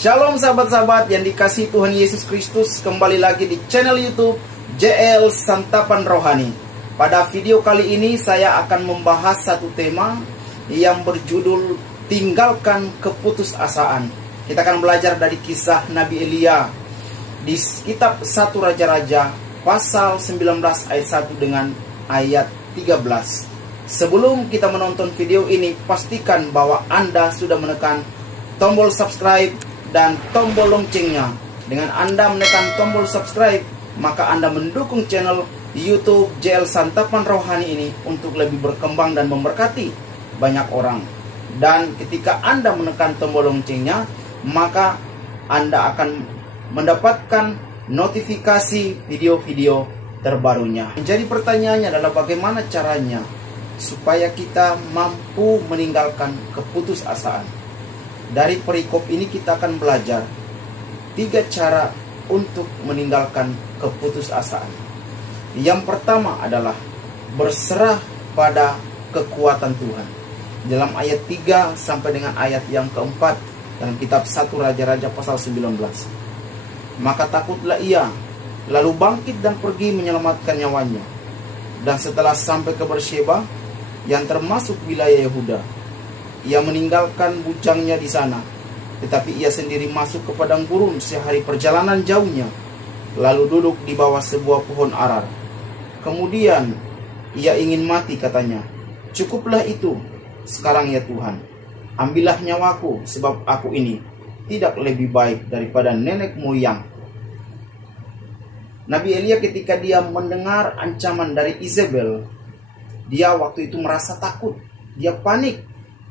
Shalom sahabat-sahabat yang dikasihi Tuhan Yesus Kristus, kembali lagi di channel YouTube JL Santapan Rohani. Pada video kali ini saya akan membahas satu tema yang berjudul tinggalkan keputusasaan. Kita akan belajar dari kisah Nabi Elia di kitab 1 Raja-Raja pasal 19 ayat 1 dengan ayat 13. Sebelum kita menonton video ini, pastikan bahwa Anda sudah menekan tombol subscribe dan tombol loncengnya. Dengan Anda menekan tombol subscribe, maka Anda mendukung channel YouTube JL Santapan Rohani ini untuk lebih berkembang dan memberkati banyak orang. Dan ketika Anda menekan tombol loncengnya, maka Anda akan mendapatkan notifikasi video-video terbarunya. Jadi pertanyaannya adalah bagaimana caranya supaya kita mampu meninggalkan keputusasaan. Dari perikop ini kita akan belajar 3 cara untuk meninggalkan keputusasaan. Yang pertama adalah berserah pada kekuatan Tuhan. Dalam ayat 3 sampai dengan ayat yang keempat dalam kitab 1 Raja-Raja pasal 19. Maka takutlah ia, lalu bangkit dan pergi menyelamatkan nyawanya. Dan setelah sampai ke Beersheba yang termasuk wilayah Yehuda, ia meninggalkan bujangnya di sana, tetapi ia sendiri masuk ke padang gurun sehari perjalanan jauhnya, lalu duduk di bawah sebuah pohon arar. Kemudian ia ingin mati, katanya, "Cukuplah itu sekarang ya Tuhan, ambillah nyawaku, sebab aku ini tidak lebih baik daripada nenek moyangku." Nabi Elia ketika dia mendengar ancaman dari Izebel, dia waktu itu merasa takut, dia panik.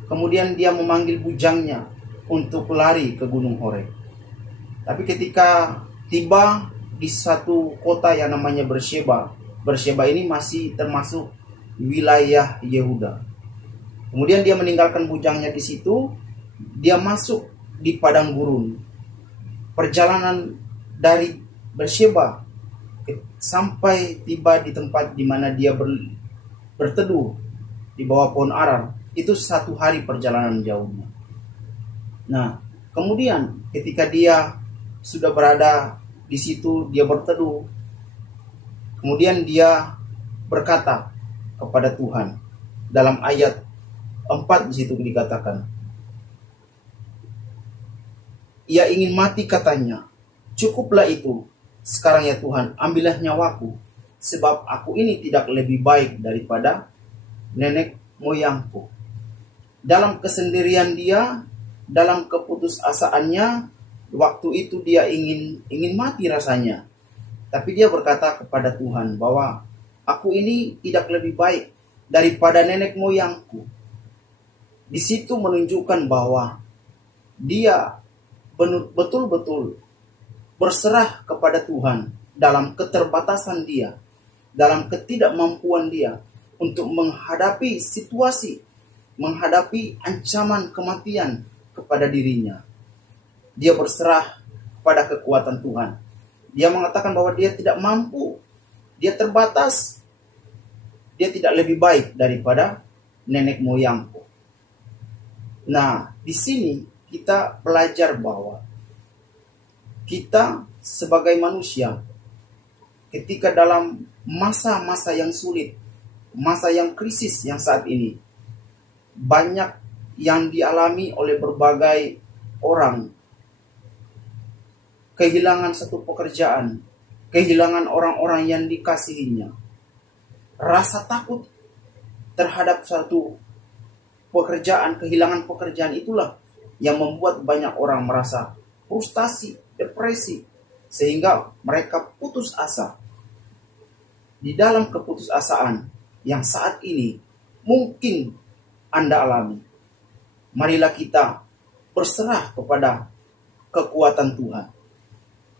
Kemudian dia memanggil bujangnya untuk lari ke Gunung Horeb. Tapi ketika tiba di satu kota yang namanya Beersheba, Beersheba ini masih termasuk wilayah Yehuda. Kemudian dia meninggalkan bujangnya di situ, dia masuk di padang gurun. Perjalanan dari Beersheba sampai tiba di tempat di mana dia berteduh di bawah pohon arar, itu 1 hari perjalanan jauhnya. Nah, kemudian ketika dia sudah berada di situ, dia berteduh. Kemudian dia berkata kepada Tuhan. Dalam ayat 4 di situ dikatakan, ia ingin mati, katanya, "Cukuplah itu sekarang ya Tuhan, ambillah nyawaku, sebab aku ini tidak lebih baik daripada nenek moyangku." Dalam kesendirian dia, dalam keputusasaannya, waktu itu dia ingin mati rasanya. Tapi dia berkata kepada Tuhan bahwa aku ini tidak lebih baik daripada nenek moyangku. Di situ menunjukkan bahwa dia betul-betul berserah kepada Tuhan dalam keterbatasan dia, dalam ketidakmampuan dia untuk menghadapi situasi, menghadapi ancaman kematian kepada dirinya. Dia berserah kepada kekuatan Tuhan. Dia mengatakan bahwa dia tidak mampu, dia terbatas, dia tidak lebih baik daripada nenek moyangku. Nah, di sini kita belajar bahwa kita sebagai manusia, ketika dalam masa-masa yang sulit, masa yang krisis yang saat ini, banyak yang dialami oleh berbagai orang. Kehilangan satu pekerjaan, kehilangan orang-orang yang dikasihinya. Rasa takut terhadap satu pekerjaan, kehilangan pekerjaan itulah yang membuat banyak orang merasa frustasi, depresi, sehingga mereka putus asa. Di dalam keputusasaan yang saat ini mungkin Anda alami, marilah kita berserah kepada kekuatan Tuhan.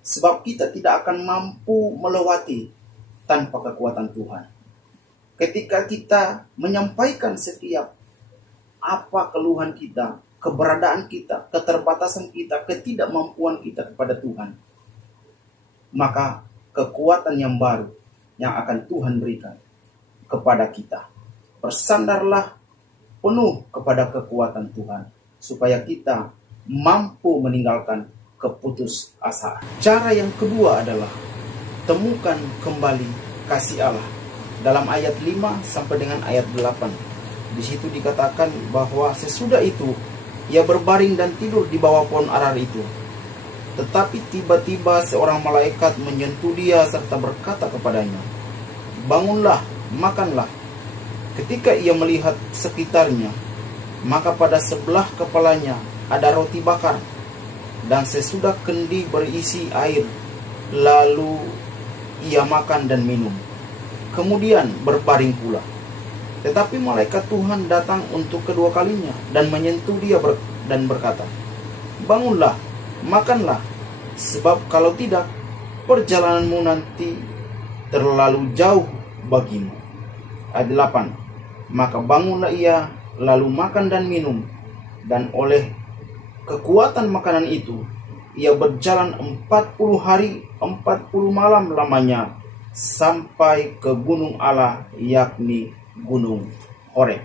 Sebab kita tidak akan mampu melewati tanpa kekuatan Tuhan. Ketika kita menyampaikan setiap apa keluhan kita, keberadaan kita, keterbatasan kita, ketidakmampuan kita kepada Tuhan, maka kekuatan yang baru yang akan Tuhan berikan kepada kita. Bersandarlah penuh kepada kekuatan Tuhan, supaya kita mampu meninggalkan keputusasaan. Cara yang kedua adalah temukan kembali kasih Allah. Dalam ayat 5 sampai dengan ayat 8. Di situ dikatakan bahwa sesudah itu ia berbaring dan tidur di bawah pohon arar itu. Tetapi tiba-tiba seorang malaikat menyentuh dia serta berkata kepadanya, "Bangunlah, makanlah." Ketika ia melihat sekitarnya, maka pada sebelah kepalanya ada roti bakar dan sesudah kendi berisi air. Lalu ia makan dan minum, kemudian berbaring pula. Tetapi malaikat Tuhan datang untuk kedua kalinya dan menyentuh dia dan berkata, "Bangunlah, makanlah, sebab kalau tidak, perjalananmu nanti terlalu jauh bagimu." Ayat 8. Maka bangunlah ia, lalu makan dan minum, dan oleh kekuatan makanan itu ia berjalan 40 hari 40 malam lamanya sampai ke gunung Allah, yakni gunung Horeb.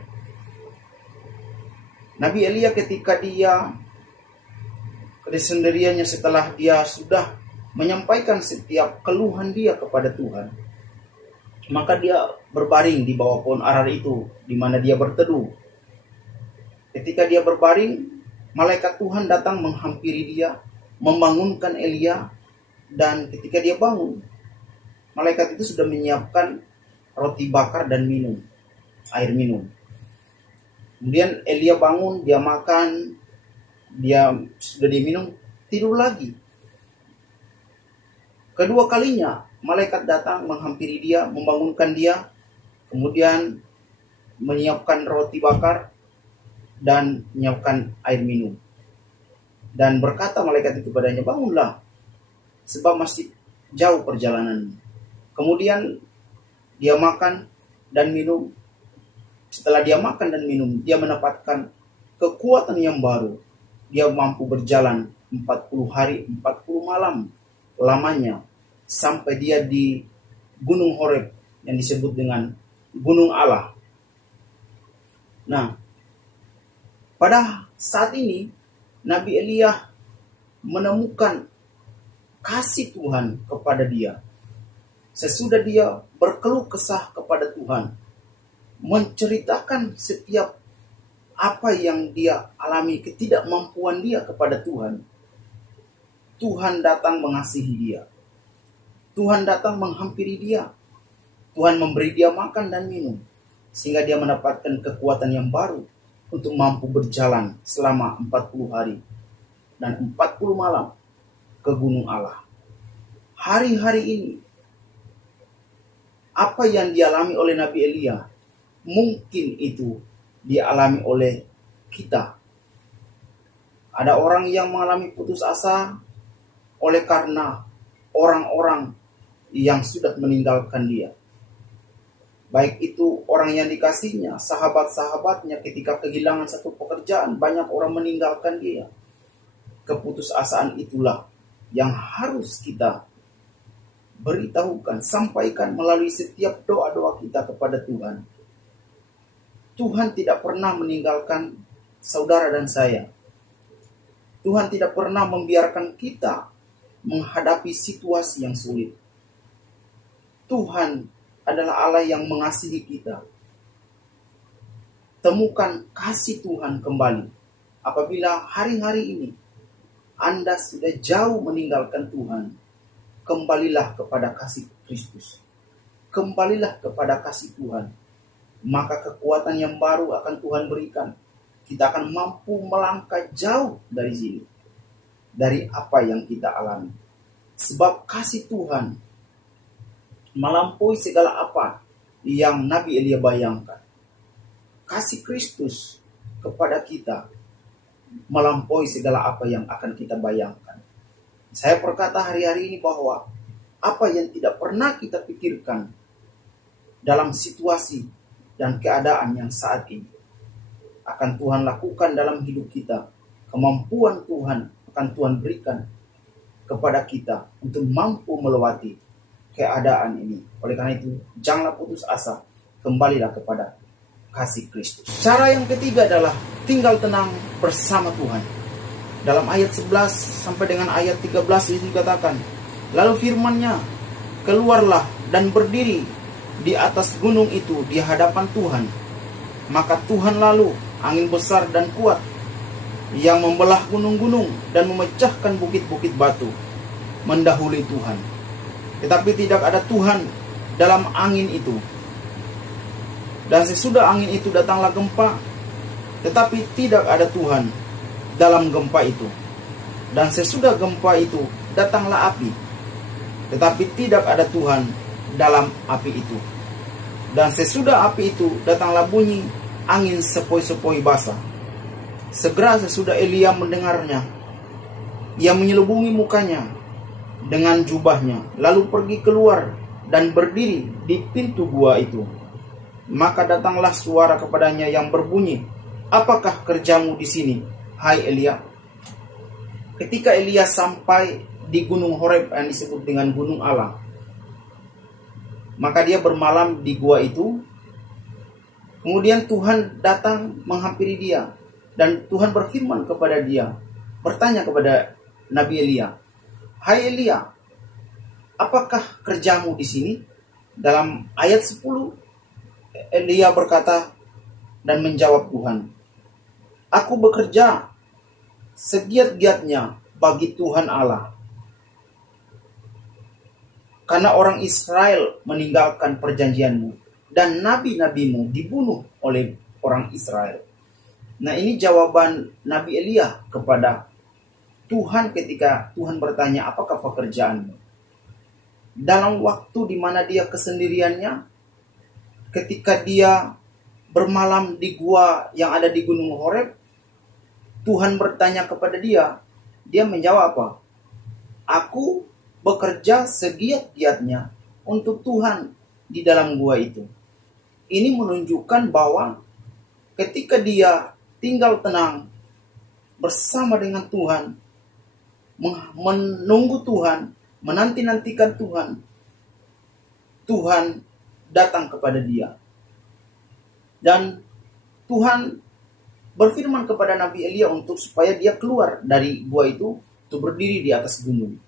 Nabi Elia ketika dia kesendiriannya, setelah dia sudah menyampaikan setiap keluhan dia kepada Tuhan, maka dia berbaring di bawah pohon arar itu, di mana dia berteduh. Ketika dia berbaring, malaikat Tuhan datang menghampiri dia, membangunkan Elia, dan ketika dia bangun, malaikat itu sudah menyiapkan roti bakar dan air minum. Kemudian Elia bangun, dia makan, dia sudah diminum, tidur lagi. Kedua kalinya malaikat datang menghampiri dia, membangunkan dia, kemudian menyiapkan roti bakar dan menyiapkan air minum. Dan berkata malaikat itu kepadanya, "Bangunlah, sebab masih jauh perjalanan." Kemudian dia makan dan minum. Setelah dia makan dan minum, dia mendapatkan kekuatan yang baru. Dia mampu berjalan 40 hari 40 malam lamanya sampai dia di gunung Horeb yang disebut dengan gunung Allah. Nah, pada saat ini Nabi Elia menemukan kasih Tuhan kepada dia. Sesudah dia berkeluh kesah kepada Tuhan, menceritakan setiap apa yang dia alami, ketidakmampuan dia kepada Tuhan, Tuhan datang mengasihi dia. Tuhan datang menghampiri dia. Tuhan memberi dia makan dan minum, sehingga dia mendapatkan kekuatan yang baru untuk mampu berjalan selama 40 hari dan 40 malam ke gunung Allah. Hari-hari ini, apa yang dialami oleh Nabi Elia, mungkin itu dialami oleh kita. Ada orang yang mengalami putus asa oleh karena orang-orang yang sudah meninggalkan dia. Baik itu orang yang dikasihnya, sahabat-sahabatnya, ketika kehilangan satu pekerjaan, banyak orang meninggalkan dia. Keputusasaan itulah yang harus kita beritahukan, sampaikan melalui setiap doa-doa kita kepada Tuhan. Tuhan tidak pernah meninggalkan saudara dan saya. Tuhan tidak pernah membiarkan kita menghadapi situasi yang sulit. Tuhan adalah Allah yang mengasihi kita. Temukan kasih Tuhan kembali. Apabila hari-hari ini Anda sudah jauh meninggalkan Tuhan, kembalilah kepada kasih Kristus. Kembalilah kepada kasih Tuhan. Maka kekuatan yang baru akan Tuhan berikan. Kita akan mampu melangkah jauh dari sini, dari apa yang kita alami. Sebab kasih Tuhan melampaui segala apa yang Nabi Elia bayangkan. Kasih Kristus kepada kita melampaui segala apa yang akan kita bayangkan. Saya berkata hari-hari ini bahwa apa yang tidak pernah kita pikirkan dalam situasi dan keadaan yang saat ini akan Tuhan lakukan dalam hidup kita. Kemampuan Tuhan akan Tuhan berikan kepada kita untuk mampu melewati keadaan ini. Oleh karena itu, janganlah putus asa, kembalilah kepada kasih Kristus. Cara yang ketiga adalah tinggal tenang bersama Tuhan. Dalam ayat 11 sampai dengan ayat 13 itu dikatakan, lalu firman-Nya, keluarlah dan berdiri di atas gunung itu di hadapan Tuhan. Maka Tuhan lalu, angin besar dan kuat, yang membelah gunung-gunung dan memecahkan bukit-bukit batu, mendahului Tuhan. Tetapi tidak ada Tuhan dalam angin itu. Dan sesudah angin itu datanglah gempa, tetapi tidak ada Tuhan dalam gempa itu. Dan sesudah gempa itu datanglah api, tetapi tidak ada Tuhan dalam api itu. Dan sesudah api itu datanglah bunyi angin sepoi-sepoi basah. Segera sesudah Elia mendengarnya, ia menyelubungi mukanya dengan jubahnya, lalu pergi keluar dan berdiri di pintu gua itu. Maka datanglah suara kepadanya yang berbunyi, apakah kerjamu di sini, hai Elia? Ketika Elia sampai di gunung Horeb yang disebut dengan gunung Allah, maka dia bermalam di gua itu. Kemudian Tuhan datang menghampiri dia, dan Tuhan berfirman kepada dia, bertanya kepada Nabi Elia, hai Elia, apakah kerjamu di sini? Dalam ayat 10, Elia berkata dan menjawab Tuhan, aku bekerja segiat-giatnya bagi Tuhan Allah, karena orang Israel meninggalkan perjanjianmu, dan nabi-nabimu dibunuh oleh orang Israel. Nah, ini jawaban Nabi Elia kepada Tuhan ketika Tuhan bertanya, apakah pekerjaanmu? Dalam waktu di mana dia kesendiriannya, ketika dia bermalam di gua yang ada di gunung Horeb, Tuhan bertanya kepada dia, dia menjawab apa? Aku bekerja segiat-giatnya untuk Tuhan di dalam gua itu. Ini menunjukkan bahwa ketika dia tinggal tenang bersama dengan Tuhan, menunggu Tuhan, menanti-nantikan Tuhan, Tuhan datang kepada dia. Dan Tuhan berfirman kepada Nabi Elia untuk supaya dia keluar dari gua itu untuk berdiri di atas gunung.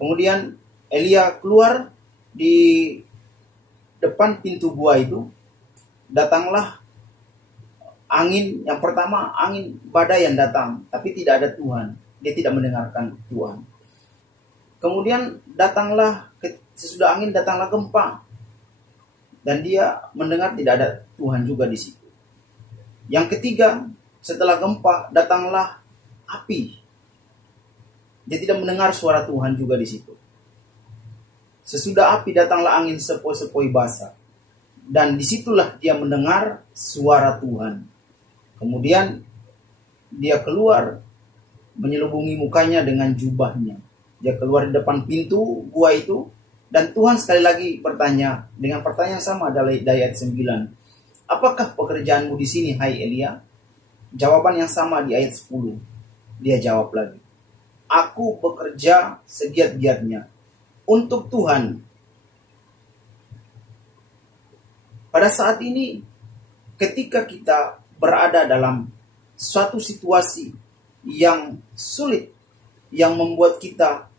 Kemudian Elia keluar di depan pintu gua itu, datanglah angin. Yang pertama angin badai yang datang, tapi tidak ada Tuhan. Dia tidak mendengarkan Tuhan. Kemudian datanglah, sesudah angin datanglah gempa, dan dia mendengar tidak ada Tuhan juga di situ. Yang ketiga, setelah gempa datanglah api. Dia tidak mendengar suara Tuhan juga di situ. Sesudah api datanglah angin sepoi-sepoi basah, dan disitulah dia mendengar suara Tuhan. Kemudian dia keluar menyelubungi mukanya dengan jubahnya. Dia keluar di depan pintu gua itu, dan Tuhan sekali lagi bertanya dengan pertanyaan sama dari ayat 9. Apakah pekerjaanmu di sini, hai Elia? Jawaban yang sama di ayat 10. Dia jawab lagi, aku bekerja segiat-giatnya untuk Tuhan. Pada saat ini, ketika kita berada dalam suatu situasi yang sulit, yang membuat kita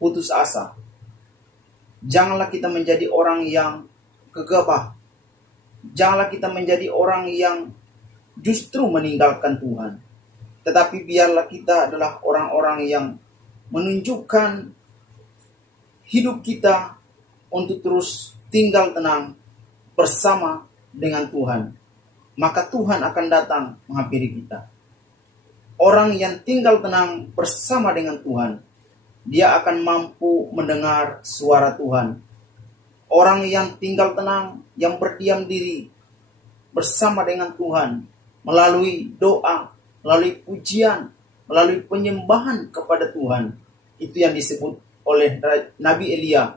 putus asa, janganlah kita menjadi orang yang gegabah. Janganlah kita menjadi orang yang justru meninggalkan Tuhan. Tetapi biarlah kita adalah orang-orang yang menunjukkan hidup kita untuk terus tinggal tenang bersama dengan Tuhan. Maka Tuhan akan datang menghampiri kita. Orang yang tinggal tenang bersama dengan Tuhan, dia akan mampu mendengar suara Tuhan. Orang yang tinggal tenang, yang berdiam diri bersama dengan Tuhan, melalui doa, melalui pujian, melalui penyembahan kepada Tuhan, itu yang disebut oleh Nabi Elia,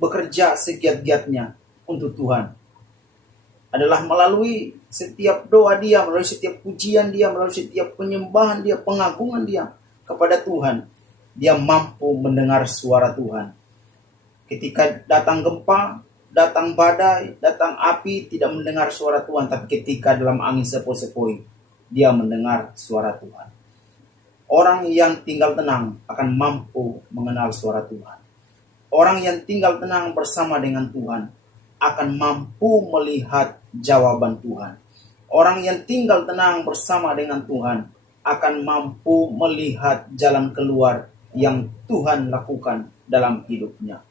bekerja segiat-giatnya untuk Tuhan. Adalah melalui setiap doa dia, melalui setiap pujian dia, melalui setiap penyembahan dia, pengagungan dia kepada Tuhan, dia mampu mendengar suara Tuhan. Ketika datang gempa, datang badai, datang api, tidak mendengar suara Tuhan. Tapi ketika dalam angin sepoi-sepoi, dia mendengar suara Tuhan. Orang yang tinggal tenang akan mampu mengenal suara Tuhan. Orang yang tinggal tenang bersama dengan Tuhan akan mampu melihat jawaban Tuhan. Orang yang tinggal tenang bersama dengan Tuhan akan mampu melihat jalan keluar yang Tuhan lakukan dalam hidupnya.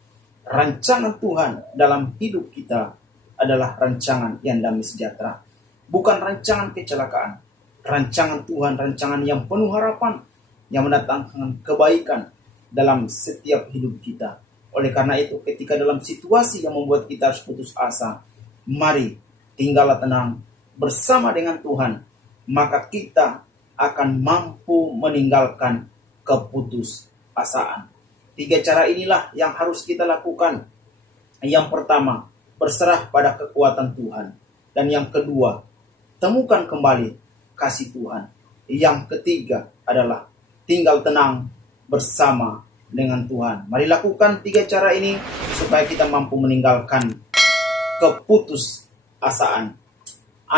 Rancangan Tuhan dalam hidup kita adalah rancangan yang damai sejahtera, bukan rancangan kecelakaan. Rancangan Tuhan, rancangan yang penuh harapan, yang mendatangkan kebaikan dalam setiap hidup kita. Oleh karena itu, ketika dalam situasi yang membuat kita harus putus asa, mari tinggallah tenang bersama dengan Tuhan, maka kita akan mampu meninggalkan keputusasaan. 3 cara inilah yang harus kita lakukan. Yang pertama, berserah pada kekuatan Tuhan. Dan yang kedua, temukan kembali kasih Tuhan. Yang ketiga adalah tinggal tenang bersama dengan Tuhan. Mari lakukan 3 cara ini supaya kita mampu meninggalkan keputusasaan.